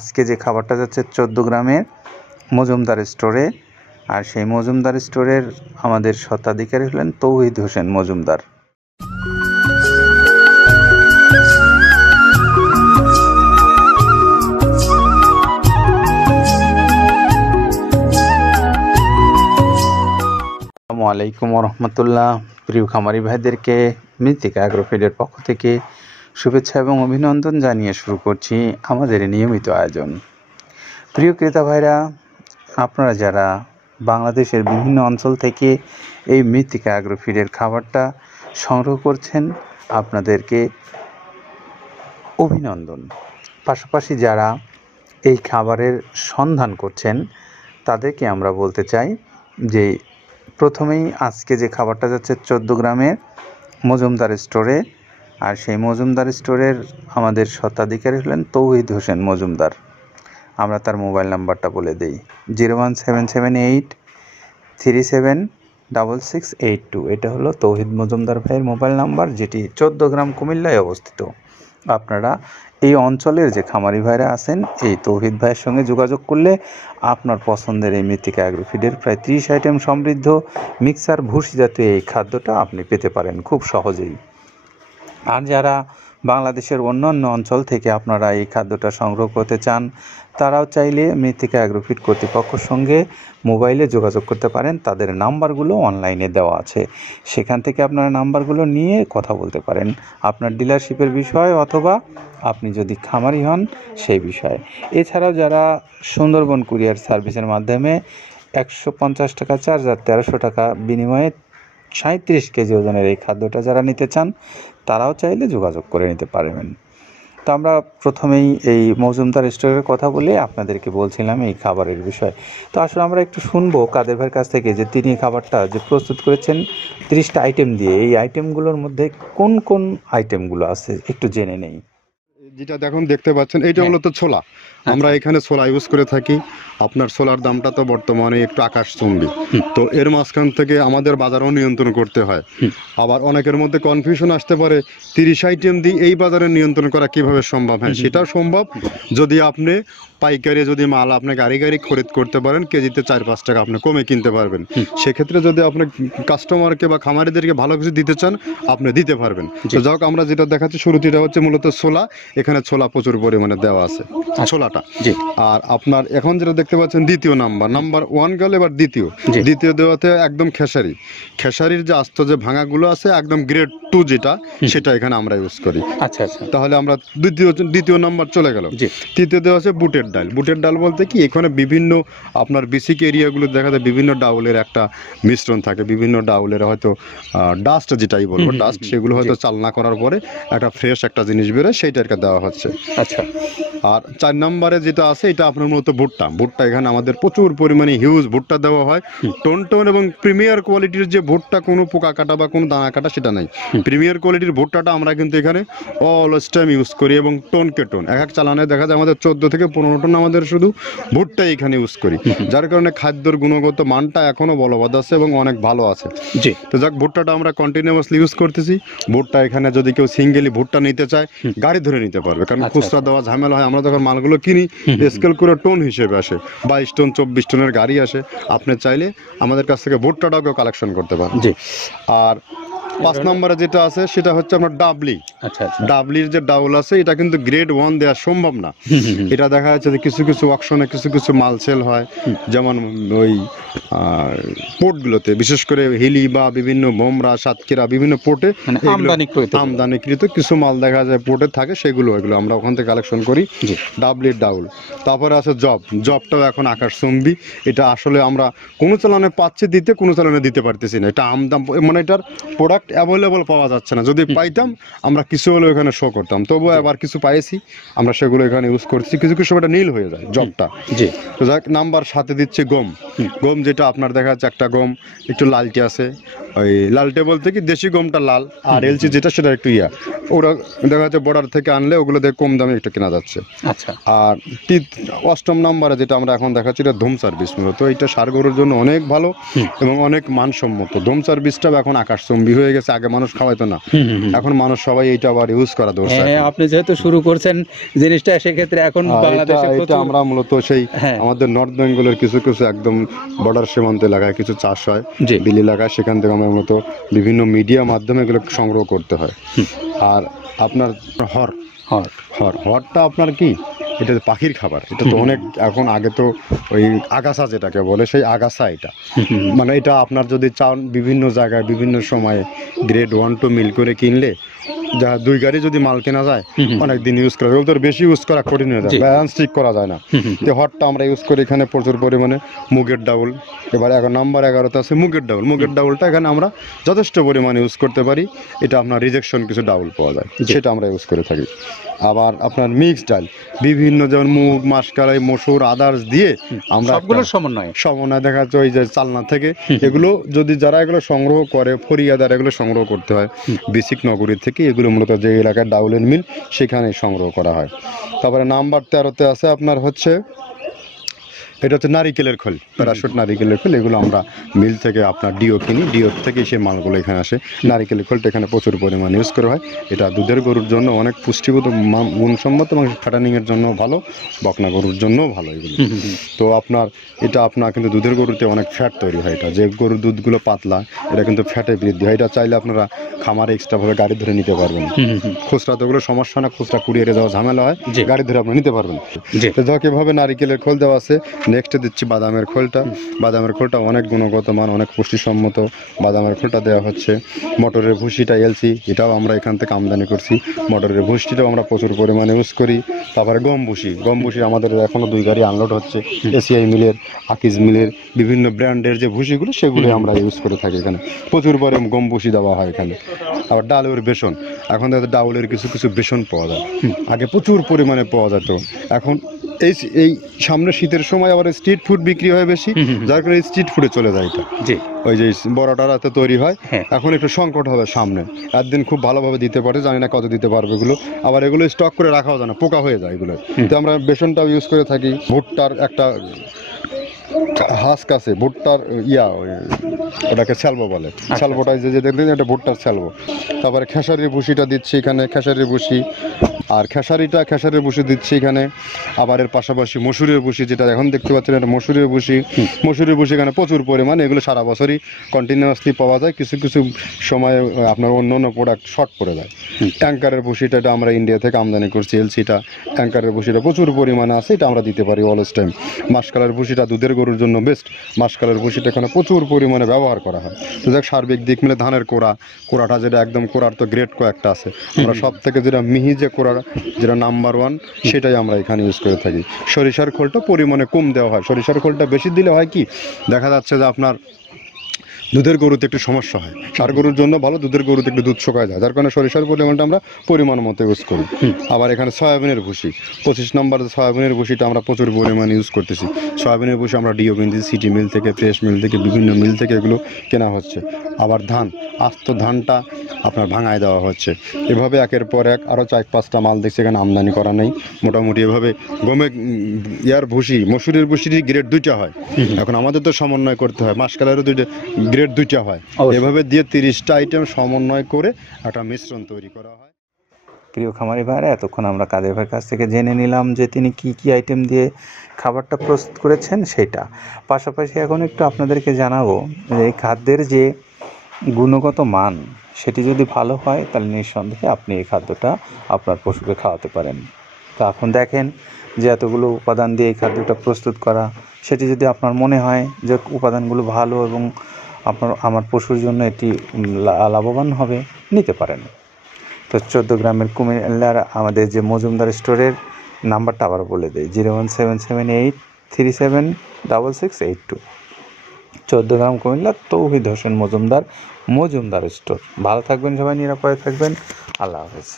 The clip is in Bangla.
আজকে যে খাবারটা যাচ্ছে 14 গ্রামের মজুমদার স্টোরে। আর সেই মজুমদার স্টোরের আমাদের স্বত্বাধিকারী হলেন তৌহিদ হোসেন মজুমদার। আসসালামু আলাইকুম রহমতুল্লাহ। প্রিয় খামারি ভাইদেরকে মৃত্তিকা অ্যাগ্রোফিডের পক্ষ থেকে শুভেচ্ছা এবং অভিনন্দন জানিয়ে শুরু করছি আমাদের নিয়মিত আয়োজন। প্রিয় ক্রেতা ভাইরা, আপনারা যারা বাংলাদেশের বিভিন্ন অঞ্চল থেকে এই মৃত্তিকা অ্যাগ্রোফিডের খাবারটা সংগ্রহ করছেন, আপনাদেরকে অভিনন্দন। পাশাপাশি যারা এই খাবারের সন্ধান করছেন তাদেরকে আমরা বলতে চাই যে প্রথমেই আজকে যে খাবারটা যাচ্ছে 14 গ্রামের মজুমদার স্টোরে। আর সেই মজুমদার স্টোরের আমাদের স্বত্বাধিকারী হলেন তৌহিদ হোসেন মজুমদার। আমরা তার মোবাইল নাম্বারটা বলে দিই, 01778376682। এটা হলো তৌহিদ মজুমদার ভাইয়ের মোবাইল নাম্বার, যেটি 14 গ্রাম কুমিল্লায় অবস্থিত। আপনারা এই অঞ্চলের যে খামারি ভাইরা আছেন, এই তৌহিদ ভাইয়ের সঙ্গে যোগাযোগ করলে আপনার পছন্দের এই মৃত্তিকা অ্যাগ্রোফিডের প্রায় 30 আইটেম সমৃদ্ধ মিক্সার ভুসি জাতীয় এই খাদ্যটা আপনি পেতে পারেন খুব সহজেই। আর যারা বাংলাদেশের অন্যান্য অঞ্চল থেকে আপনারা এই খাদ্যটা সংগ্রহ করতে চান, তারাও চাইলে মৃত্তিকা অ্যাগ্রোফিড কর্তৃপক্ষের সঙ্গে মোবাইলে যোগাযোগ করতে পারেন। তাদের নাম্বারগুলো অনলাইনে দেওয়া আছে, সেখান থেকে আপনারা নাম্বারগুলো নিয়ে কথা বলতে পারেন আপনার ডিলারশিপের বিষয় অথবা আপনি যদি খামারি হন সেই বিষয়ে। এছাড়াও যারা সুন্দরবন কুরিয়ার সার্ভিসের মাধ্যমে 150 টাকা চার্জ আর 1300 টাকা বিনিময়ে 37 কেজি ওজনের এই খাদ্যটা যারা নিতে চান, তারাও চাইলে যোগাযোগ করে নিতে পারবেন। তো আমরা প্রথমেই এই মজুমদার স্টোরের কথা বলে আপনাদেরকে বলছিলাম এই খাবারের বিষয়। তো আসলে আমরা একটু শুনবো কাদের ভাইয়ের কাছ থেকে যে তিনি খাবারটা যে প্রস্তুত করেছেন 30টা আইটেম দিয়ে, এই আইটেমগুলোর মধ্যে কোন কোন আইটেমগুলো আছে একটু জেনে নেই। যেটা দেখতে পাচ্ছেন এইটা হলো তো ছোলা। আমরা এখানে ছোলা ইউজ করে থাকি। আপনার ছোলার দামটা তো বর্তমানে একটু আকাশচুম্বী, তো এর মাঝখান থেকে আমাদের বাজারও নিয়ন্ত্রণ করতে হয়। আবার অনেকের মধ্যে কনফিউশন আসতে পারে 30 আইটেম দিয়ে এই বাজারে নিয়ন্ত্রণ করা কিভাবে সম্ভব। হ্যাঁ, সেটাও সম্ভব যদি আপনি পাইকারি যদি মাল আপনি গাড়ি খরিদ করতে পারেন, কেজিতে 4-5 টাকা আপনি কমে কিনতে পারবেন। সেক্ষেত্রে যদি আপনি কাস্টমারকে বা খামারিদেরকে ভালো কিছু দিতে চান, আপনি দিতে পারবেন। তো যাক, আমরা যেটা দেখাচ্ছি শুরুতে এটা হচ্ছে মূলত ছোলা। এখানে ছোলা প্রচুর পরিমাণে দেওয়া আছে ছোলাটা। আর আপনার এখন যেটা দেখতে পাচ্ছেন দ্বিতীয় নাম্বার 1 গেল, এবার দ্বিতীয় দেওয়াতে একদম খেসারির যে আস্ত যে ভাঙাগুলো আছে একদম গ্রেড 2 যেটা, সেটা এখানে আমরা ইউজ করি। আচ্ছা আচ্ছা, তাহলে আমরা দ্বিতীয় নাম্বার চলে গেল। তৃতীয় দেওয়া আছে বুটের ডাল বলতে কি, এখানে বিভিন্ন আপনার বেসিক এরিয়াগুলো দেখা যায় বিভিন্ন ডাউলের একটা মিশ্রণ থাকে, বিভিন্ন ডাউলের হয়তো ডাস্ট যেটাই বলবো ডাস্ট, সেগুলো হয়তো চালনা করার পরে একটা ফ্রেশ একটা জিনিস বেরোয়, সেইটাকে দেওয়া হচ্ছে। আচ্ছা, আর 4 নম্বরে যেটা আছে এটা আপনার মূলত ভুট্টা। এখানে আমাদের প্রচুর পরিমাণে হিউজ ভুট্টা দেওয়া হয়, টোন এবং প্রিমিয়ার কোয়ালিটির যে ভুট্টা, কোনো পোকা কাটা বা কোনো দানা কাটা সেটা নাই। প্রিমিয়ার কোয়ালিটির ভুট্টাটা আমরা কিন্তু এখানে অলওয়েজ টাইম ইউজ করি, এবং টোনকে টোন এক চালানে দেখা যায় আমাদের 14 থেকে 15 টন আমাদের শুধু ভুট্টা এখানে ইউজ করি, যার কারণে খাদ্যের গুণগত মানটা এখনো বলবৎ আছে এবং অনেক ভালো আছে। জি, তো যাক, ভুট্টাটা আমরা কন্টিনিউয়াসলি ইউজ করতেছি। ভুট্টা এখানে যদি কেউ সিঙ্গেলি ভুট্টা নিতে চায়, গাড়ি ধরে নিতে পারবে, কারণ খুচরা দেওয়া ঝামেলা হয়। আমরা যখন মালগুলো কিনি স্কেল করে টোন হিসেবে আসে, 22 টন 24 টনের গাড়ি আসে। আপনি চাইলে আমাদের কাছ থেকে ভুট্টাটাও কেউ কালেকশন করতে পারেন। জি, আর 5 নম্বরে যেটা আছে সেটা হচ্ছে আপনার ডাবলি। ডাবলির যে ডাউল আছে এটা কিন্তু গ্রেড 1 দেওয়া সম্ভব না। এটা দেখা যাচ্ছে যে কিছু অকশনে কিছু মাল সেল হয়, যেমন ওই পোর্টগুলোতে, বিশেষ করে হিলি বা বিভিন্ন বোমরা, সাতক্ষীরা বিভিন্ন পোর্টে আমদানিকৃত কিছু মাল দেখা যায় পোর্টে থাকে, এগুলো আমরা ওখান থেকে কালেকশন করি। ডাবলির ডাউল। তারপরে আছে জবটাও এখন আকাশচুম্বী। এটা আসলে আমরা কোনো চালানে পাচ্ছি দিতে, কোনো চালানে দিতে পারতেছি না। এটা আমদাম, মানে এটার প্রোডাক্ট অ্যাভেলেবল পাওয়া যাচ্ছে না। যদি পাইতাম আমরা কিছু হলেও এখানে শো করতাম, তবুও আবার কিছু পাইছি আমরা, সেগুলো এখানে ইউজ করছি। কিছু সময় এটা নীল হয়ে যায় জবটা। জি, তো যাক, নাম্বার 7 দিচ্ছে গম। যেটা আপনার দেখা যাচ্ছে একটা গম একটু লালটে আছে, ওই লালটে বলতে কি দেশি গমটা লাল, আর এলচি যেটা সেটা একটু ইয়া, ওরা দেখা যাচ্ছে বর্ডার থেকে আনলে ওগুলো দিয়ে কম দামে একটু কেনা যাচ্ছে। আচ্ছা। আর 8ম নম্বরে যেটা আমরা এখন দেখাচ্ছি এটা ধুম সার্ভিস, মূলত এটা ষাঁড় গরুর জন্য অনেক ভালো এবং অনেক মানসম্মত। ধুম সার্ভিসটাও এখন আকাশচুম্বী হয়ে গেছে, আগে মানুষ খাওয়াইতো না, এখন মানুষ সবাই এইটা আবার ইউজ করা দরকার। হ্যাঁ, আপনি যেহেতু শুরু করছেন জিনিসটা, সেক্ষেত্রে এখন বাংলাদেশে এটা আমরা মূলত সেই হ্যাঁ। আমাদের নর্থ বেঙ্গলের কিছু কিছু একদম বর্ডার সীমান্ত এলাকায় কিছু চাষ হয়, জি। বিল এলাকায়, সেখান থেকে আমরা মূলত বিভিন্ন মিডিয়া মাধ্যমে এগুলো সংগ্রহ করতে হয়। আর আপনার হরটা আপনার কি, এটা পাখির খাবার, এটা তো অনেক এখন, আগে তো ওই আগাছা যেটাকে বলে সেই আগাছা, এটা মানে এটা আপনার যদি চান বিভিন্ন জায়গায় বিভিন্ন সময়ে গ্রেড 1 2 মিল করে কিনলে যা 2 গাড়ি যদি মাল কেনা যায় অনেক দিন ইউজ করা, ওদের বেশি ইউজ করা কঠিন হয়ে যায়, ব্যালেন্স ঠিক করা যায় না। তো হটটা আমরা ইউজ করি এখানে প্রচুর পরিমাণে মুগের ডাউল। এবার নাম্বার 11তে আছে মুগের ডাউল। মুগের ডাউলটা এখানে আমরা যথেষ্ট পরিমাণে ইউজ করতে পারি, এটা আপনার রিজেকশন কিছু ডাউল পাওয়া যায়, সেটা আমরা ইউজ করে থাকি। আবার আপনার মিক্সড ডাল বিভিন্ন, যেমন মুগ, মাসকলাই, মসুর, আদার্স দিয়ে আমরা সবগুলোর সমন্বয় দেখা যাচ্ছে ওই যে চালনা থেকে এগুলো যদি যারা এগুলো সংগ্রহ করে, ফরিয়াদার এগুলো সংগ্রহ করতে হয় বেসিক নগরী থেকে, এগুলো মূলত যে এলাকার ডাউলের মিল সেখানে সংগ্রহ করা হয়। তারপরে নাম্বার 13তে আছে আপনার হচ্ছে, এটা হচ্ছে নারিকেলের খোল, প্যারাশুট নারিকেলের খোল। এগুলো আমরা মিল থেকে আপনার ডিও কিনি, ডিও থেকে সেই মালগুলো এখানে আসে। নারিকেলের খোলটা এখানে প্রচুর পরিমাণে ইউজ করা হয়। এটা দুধের গরুর জন্য অনেক পুষ্টিগত গুণসম্মত এবং ফ্যাটানিংয়ের জন্য ভালো, বকনা গরুর জন্যও ভালো এগুলো। তো আপনার এটা আপনার কিন্তু দুধের গরুতে অনেক ফ্যাট তৈরি হয়, এটা যে গরুর দুধগুলো পাতলা এটা কিন্তু ফ্যাটে বৃদ্ধি হয়। এটা চাইলে আপনারা খামারে এক্সট্রাভাবে গাড়ি ধরে নিতে পারবেন, খুচরা তো ওগুলো সমস্যা না, খুচরা কুরিয়ারে যাওয়া ঝামেলা হয়, গাড়ি ধরে আপনি নিতে পারবেন। তো যাক, এভাবে নারিকেলের খোল দেওয়া আছে। নেক্সটে দিচ্ছি বাদামের খোলটা। বাদামের খোলটা অনেক গুণগত মান, অনেক পুষ্টিসম্মত বাদামের খোলটা দেওয়া হচ্ছে। মটরের ভুসিটা এলসি, এটাও আমরা এখান থেকে আমদানি করছি। মটরের ভুসিটাও আমরা প্রচুর পরিমাণে ইউজ করি। তারপরে গম ভুসি আমাদের এখনও 2 গাড়ি আনলোড হচ্ছে, এসিআই মিলের, আকিজ মিলের, বিভিন্ন ব্র্যান্ডের যে ভুসিগুলো সেগুলো আমরা ইউজ করে থাকি। এখানে প্রচুর পরিমাণে গম ভুসি দেওয়া হয় এখানে। আবার ডালের বেসন, এখন ডাউলের কিছু কিছু বেসন পাওয়া যায়, আগে প্রচুর পরিমাণে পাওয়া যেত। এখন এই সামনে শীতের সময় আবার স্ট্রিট ফুড বিক্রি হয় বেশি, যার কারণে স্ট্রিট ফুডে চলে যায় এটা। ওই যে বড়টা রাতে তৈরি হয়, এখন একটু সংকট হবে সামনে, একদিন খুব ভালোভাবে দিতে পারে, জানি না কত দিতে পারবে এগুলো। আবার এগুলো স্টক করে রাখাও যায় না, পোকা হয়ে যায় এগুলো। তো আমরা বেসনটাও ইউজ করে থাকি। ভুট্টার একটা হাস্ক আছে, ভুট্টার ওটাকে স্যালবো বলে, স্যালবোটা যে দেখবেন এটা ভুট্টার স্যালবো। তারপরে খেসারির ভুসিটা দিচ্ছি এখানে, খেসারির ভুসি। আর খেসারির ভুসি দিচ্ছি এখানে। আবার এর পাশাপাশি মসুরের ভুসি, যেটা এখন দেখতে পাচ্ছেন এটা মসুরের ভুসি। মসুরের ভুসি এখানে প্রচুর পরিমাণে, এগুলো সারা বছরই কন্টিনিউয়াসলি পাওয়া যায়, কিছু কিছু সময় আপনার অন্য অন্য প্রোডাক্ট শর্ট পড়ে যায়। ট্যাঙ্কারের ভুসিটা এটা আমরা ইন্ডিয়া থেকে আমদানি করছি, এলসিটা। ট্যাঙ্কারের ভুসিটা প্রচুর পরিমাণে আছে, এটা আমরা দিতে পারি অলওয়েজ টাইম। মাসকালের ভুসিটা দুধের গরুর জন্য বেস্ট, মাসকালের ভুসিটা এখানে প্রচুর পরিমাণে ব্যবহার করা হয়। তো যাক, সার্বিক দিক মিলে ধানের কোড়াটা যেটা একদম, কোড়ার তো গ্রেড কয়েকটা আছে, আমরা সব থেকে যেটা মিহি যে কোড়া, যেটা নাম্বার 1, সেটাই আমরা এখানে ইউজ করে থাকি। সরিষার খোলটা পরিমাণে কম দেওয়া হয়, সরিষার খোলটা বেশি দিলে হয় কি, দেখা যাচ্ছে যে আপনার দুধের গরুতে একটু সমস্যা হয়। ষাঁড় গরুর জন্য ভালো, দুধের গরুতে একটু দুধ শুকায় যায়, যার কারণে সরিষার পরিমাণটা আমরা পরিমাণ মতো ইউজ করি। আবার এখানে সয়াবিনের ভুসি, 25 নম্বর সয়াবিনের ভুসিটা আমরা প্রচুর পরিমাণে ইউজ করতেছি। সয়াবিনের ভুসি আমরা ডিও কিনছি, সিটি মিল থেকে, ফ্রেশ মিল থেকে, বিভিন্ন মিল থেকে এগুলো কেনা হচ্ছে। আবার ধান, আস্ত ধানটা আপনার ভাঙায় দেওয়া হচ্ছে। এভাবে একের পর এক আরও 4-5টা মাল দেখছি এখানে আমদানি করা নেই। মোটামুটি এভাবে ভুসি, মসুরের ভুসির গ্রেড 2টা হয়, এখন আমাদের তো সমন্বয় করতে হয়, মাসকালেরও গ্রেড 2টা হয়। এভাবে দিয়ে 30টা আইটেম সমন্বয় করে একটা মিশ্রণ তৈরি করা হয়। প্রিয় খামারি ভাইরা, এতক্ষণ আমরা কাদের ভাইয়ের কাছ থেকে জেনে নিলাম যে তিনি কি কি আইটেম দিয়ে খাবারটা প্রস্তুত করেছেন সেটা। পাশাপাশি এখন একটু আপনাদেরকে জানাবো যে এই খাদ্যের যে গুণগত মান, সেটি যদি ভালো হয় তাহলে নিঃসন্দেহে আপনি এই খাদ্যটা আপনার পশুকে খাওয়াতে পারেন। তো এখন দেখেন যে এতগুলো উপাদান দিয়ে এই খাদ্যটা প্রস্তুত করা, সেটি যদি আপনার মনে হয় যে উপাদানগুলো ভালো এবং আমার পশুর জন্য এটি লাভবান হবে, নিতে পারেন। তো 14 গ্রামের কুমিল্লার আমাদের যে মজুমদার স্টোরের নাম্বারটা আবার বলে দেয়, 01778376682। 14 গ্রাম কুমিল্লা, তৌহিদ হোসেন মজুমদার স্টোর। ভালো থাকবেন সবাই, নিরাপদে থাকবেন। আল্লাহ হাফেজ।